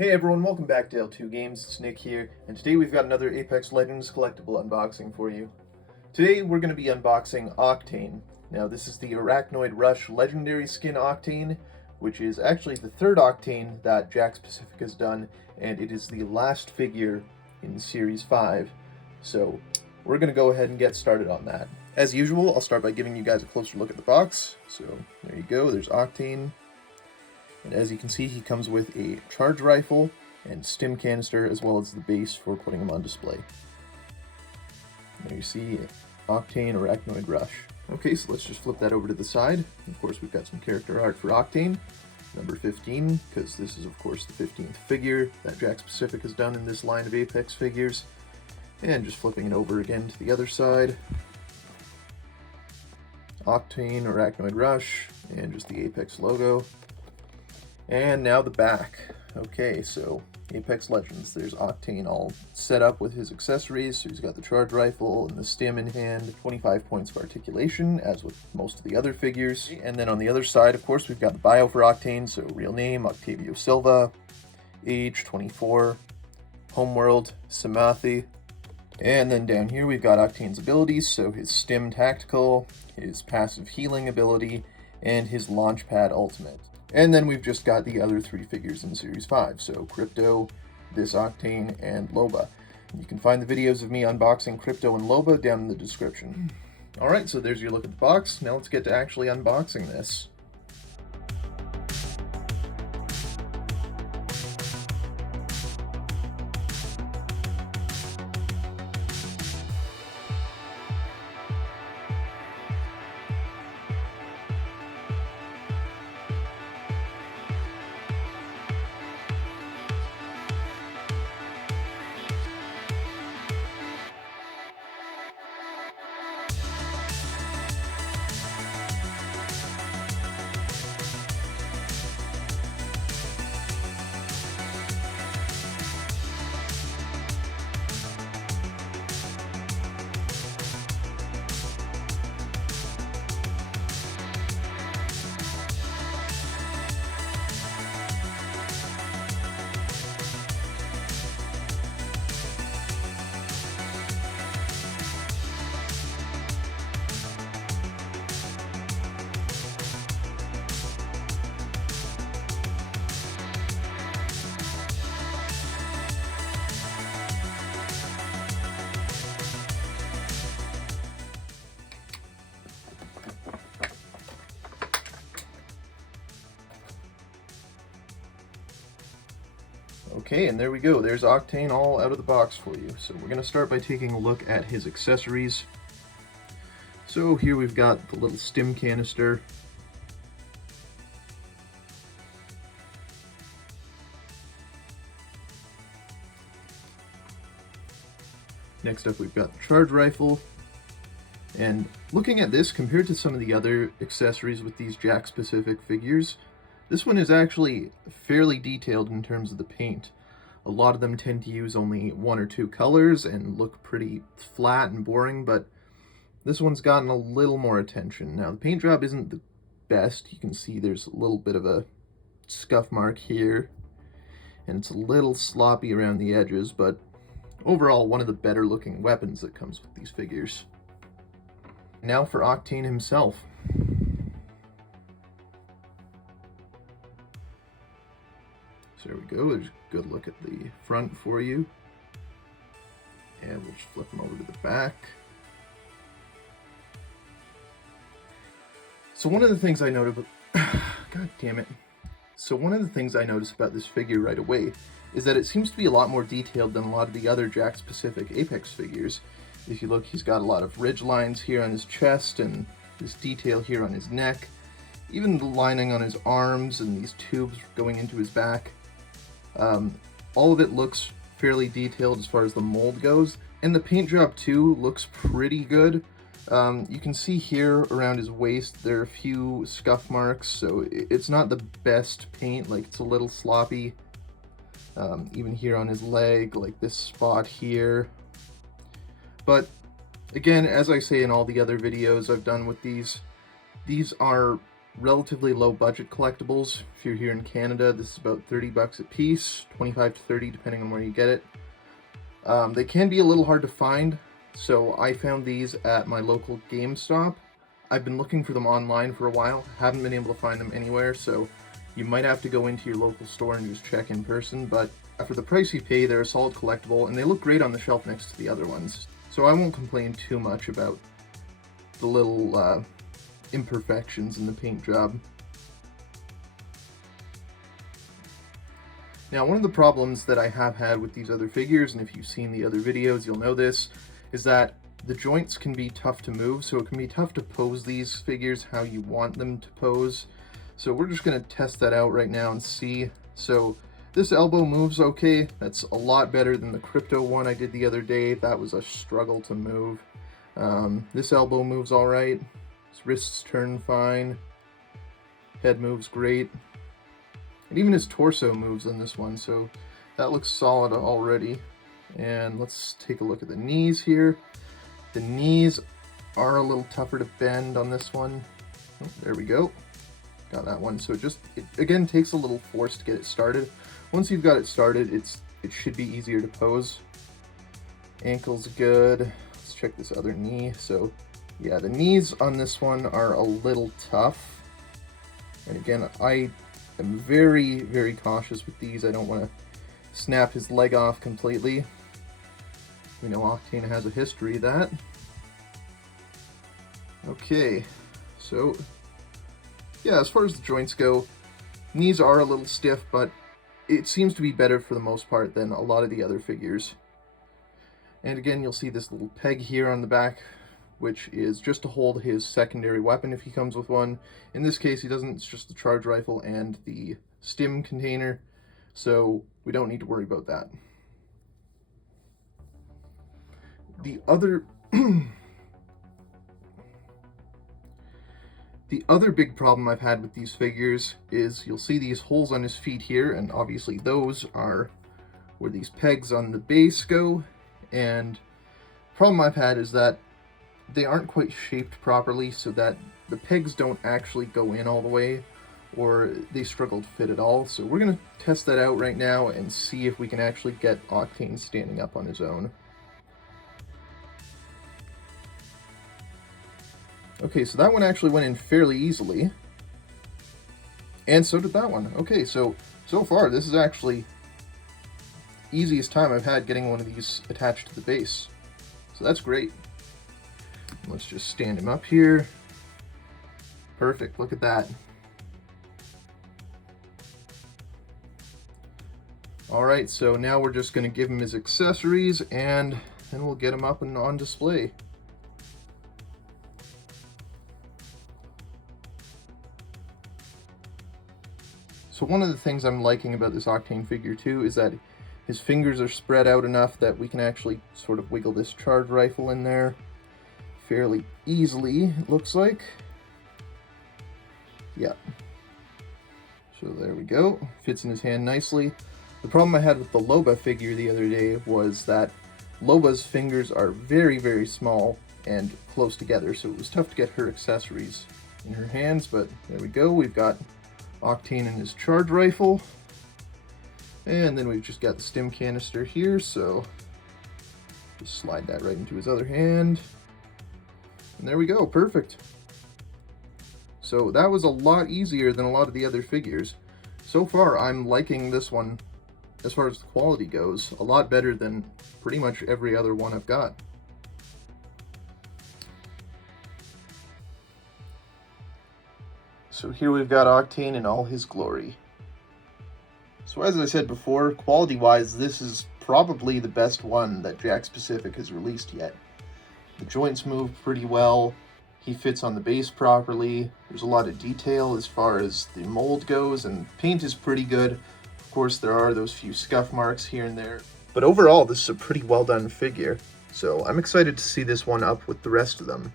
Hey everyone, welcome back to L2 Games. It's Nick here, and today we've got another Apex Legends collectible unboxing for you. Today we're going to be unboxing Octane. Now this is the Arachnoid Rush Legendary Skin Octane, which is actually the third Octane that Jakks Pacific has done, and it is the last figure in Series 5. So we're going to go ahead and get started on that. As usual, I'll start by giving you guys a closer look at the box. So there you go, there's Octane. And as you can see, he comes with a charge rifle and stim canister, as well as the base for putting him on display. There you see Octane Arachnoid Rush. Okay, so let's just flip that over to the side. Of course, we've got some character art for Octane, number 15, because this is, of course, the 15th figure that Jakks Pacific has done in this line of Apex figures. And just flipping it over again to the other side. Octane Arachnoid Rush, and just the Apex logo. And now the back. Okay, so Apex Legends, there's Octane all set up with his accessories. So he's got the charge rifle and the stim in hand, 25 points of articulation, as with most of the other figures. And then on the other side, of course, we've got the bio for Octane. So real name, Octavio Silva, age 24, homeworld, Samathi. And then down here we've got Octane's abilities, so his stim tactical, his passive healing ability, and his launchpad ultimate. And then we've just got the other three figures in Series 5, so Crypto, this Octane, and Loba. You can find the videos of me unboxing Crypto and Loba down in the description. Alright, so there's your look at the box. Now let's get to actually unboxing this. Okay, and there we go. There's Octane all out of the box for you. So we're going to start by taking a look at his accessories. So here we've got the little stim canister. Next up we've got the charge rifle. And looking at this, compared to some of the other accessories with these Jakks Pacific figures, this one is actually fairly detailed in terms of the paint. A lot of them tend to use only one or two colors and look pretty flat and boring, but this one's gotten a little more attention. Now, the paint job isn't the best. You can see there's a little bit of a scuff mark here, and it's a little sloppy around the edges, but overall, one of the better looking weapons that comes with these figures. Now for Octane himself. So there we go, there's a good look at the front for you. And we'll just flip him over to the back. So one of the things I noticed, God damn it. So one of the things I noticed about this figure right away is that it seems to be a lot more detailed than a lot of the other Jakks Pacific Apex figures. If you look, he's got a lot of ridge lines here on his chest and this detail here on his neck. Even the lining on his arms and these tubes going into his back. All of it looks fairly detailed as far as the mold goes, and the paint job too looks pretty good. You can see here around his waist there are a few scuff marks, so it's not the best paint, like it's a little sloppy. Even here on his leg, like this spot here. But again, as I say in all the other videos I've done with these are relatively low budget collectibles. If you're here in Canada, this is about 30 bucks a piece, 25 to 30 depending on where you get it. They can be a little hard to find, so I found these at my local GameStop. I've been looking for them online for a while, haven't been able to find them anywhere, so you might have to go into your local store and just check in person, but for the price you pay, they're a solid collectible, and they look great on the shelf next to the other ones. So I won't complain too much about the little imperfections in the paint job. Now, one of the problems that I have had with these other figures, and if you've seen the other videos, you'll know this, is that the joints can be tough to move, so it can be tough to pose these figures how you want them to pose. So we're just going to test that out right now and see. So this elbow moves okay. That's a lot better than the crypto one I did the other day. That was a struggle to move. This elbow moves all right. His wrists turn fine. Head moves great. And even his torso moves on this one, so that looks solid already. And let's take a look at the knees here. The knees are a little tougher to bend on this one. Oh, there we go. Got that one. So it again takes a little force to get it started. Once you've got it started, it should be easier to pose. Ankle's good. Let's check this other knee. So yeah, the knees on this one are a little tough. And again, I am very, very cautious with these. I don't want to snap his leg off completely. We know Octane has a history of that. Okay, so yeah, as far as the joints go, knees are a little stiff, but it seems to be better for the most part than a lot of the other figures. And again, you'll see this little peg here on the back, which is just to hold his secondary weapon if he comes with one. In this case, he doesn't. It's just the charge rifle and the stim container, so we don't need to worry about that. The other the other big problem I've had with these figures is you'll see these holes on his feet here, and obviously those are where these pegs on the base go. And the problem I've had is that they aren't quite shaped properly, so that the pegs don't actually go in all the way, or they struggle to fit at all. So we're going to test that out right now and see if we can actually get Octane standing up on his own. Okay, so that one actually went in fairly easily. And so did that one. Okay, so far this is actually the easiest time I've had getting one of these attached to the base. So that's great. Let's just stand him up here. Perfect, look at that. Alright, so now we're just going to give him his accessories, and then we'll get him up and on display. So one of the things I'm liking about this Octane figure too is that his fingers are spread out enough that we can actually sort of wiggle this charge rifle in there fairly easily, it looks like. Yeah. So there we go. Fits in his hand nicely. The problem I had with the Loba figure the other day was that Loba's fingers are very, very small and close together, so it was tough to get her accessories in her hands, but there we go. We've got Octane and his charge rifle, and then we've just got the stim canister here, so just slide that right into his other hand, and there we go. Perfect. So that was a lot easier than a lot of the other figures. So far I'm liking this one, as far as the quality goes, a lot better than pretty much every other one I've got. So here we've got Octane in all his glory. So as I said before, quality-wise, this is probably the best one that Jakks Pacific has released yet. The joints move pretty well, he fits on the base properly, there's a lot of detail as far as the mold goes, and paint is pretty good. Of course, there are those few scuff marks here and there. But overall, this is a pretty well done figure, so I'm excited to see this one up with the rest of them.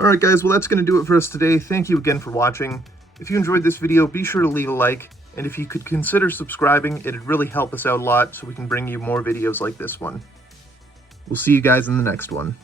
Alright guys, well that's going to do it for us today. Thank you again for watching. If you enjoyed this video, be sure to leave a like, and if you could consider subscribing, it'd really help us out a lot so we can bring you more videos like this one. We'll see you guys in the next one.